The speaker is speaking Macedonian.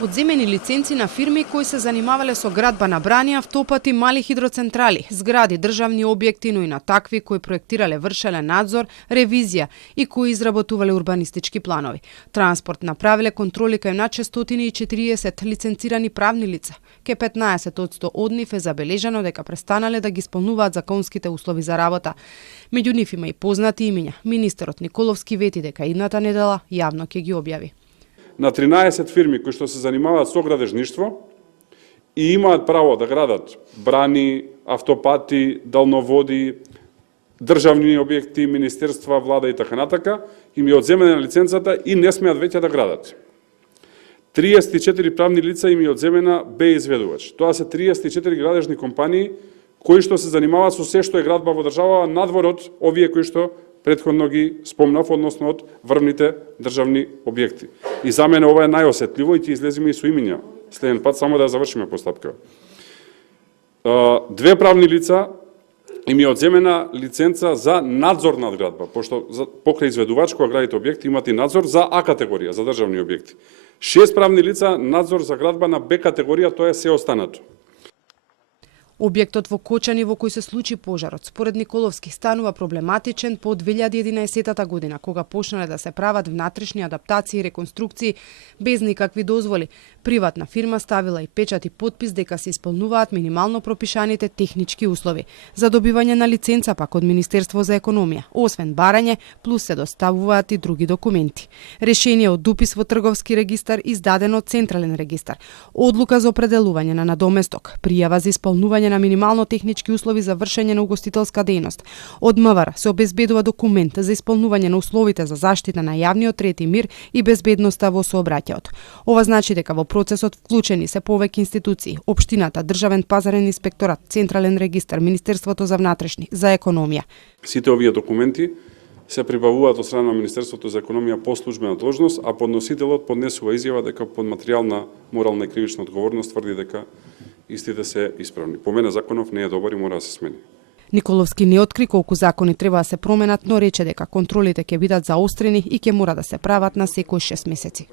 Одземени лиценци на фирми кои се занимавале со градба на брани, автопати, мали хидроцентрали, згради, државни објекти, но и на такви кои проектирале, вршеле надзор, ревизија и кои изработувале урбанистички планови. Транспорт направиле контроли кај над 640 лиценцирани правни лица. Ке 15% од нив е забележано дека престанале да ги исполнуваат законските услови за работа. Меѓу нив има и познати имиња. Министерот Николовски вети дека идната недела јавно ќе ги објави. На 13 фирми кои што се занимаваат со градежништво и имаат право да градат брани, автопати, далноводи, државни објекти, министерства, влада и така натака, им е одземена лиценцата и не смеат веќе да градат. 34 правни лица им е одземена Б изведувач. Тоа се 34 градежни компании кои што се занимаваат со се што е градба во држава надвор од овие кои што претходно ги спомнав, односно од врвните државни објекти. И за мене ова е најосетливо и ќе излеземе и со имиња следен пат, само да завршиме постапка. Две правни лица им е одземена лиценца за надзор над градба, пошто покрај изведувач кога градите објекти имате и надзор за А категорија, за државни објекти. 6 правни лица надзор за градба на Б категорија, тоа е се останато. Објектот во Кочани во кој се случи пожарот, според Николовски, станува проблематичен по 2011 година, кога почнале да се прават внатрешни адаптации и реконструкции без никакви дозволи. Приватна фирма ставила и печат и потпис дека се исполнуваат минимално пропишаните технички услови. За добивање на лиценца пак од Министерство за економија, освен барање, плюс се доставуваат и други документи. Решение од допис во трговски регистар издадено од Централен регистар, одлука за определување на надоместок, пријава за исполнување на минимално технички услови за вршење на угостителска дејност. Од МВР се обезбедува документ за исполнување на условите за заштита на јавниот ред и мир и безбедноста во сообраќајот. Ова значи дека во процесот вклучени се повеќе институции: општината, државен пазарен инспекторат, Централен регистар, Министерството за внатрешни, за економија. Сите овие документи се прибавуваат од страна на Министерството за економија по службена должност, а подносителот поднесува изјава дека под материјална, морална и кривична одговорност тврди дека истите се исправни. По мене законов не е добар и мора да се смени. Николовски не откри колку закони треба да се променат, но рече дека контролите ќе бидат заострени и ќе мора да се прават на секој 6 месеци.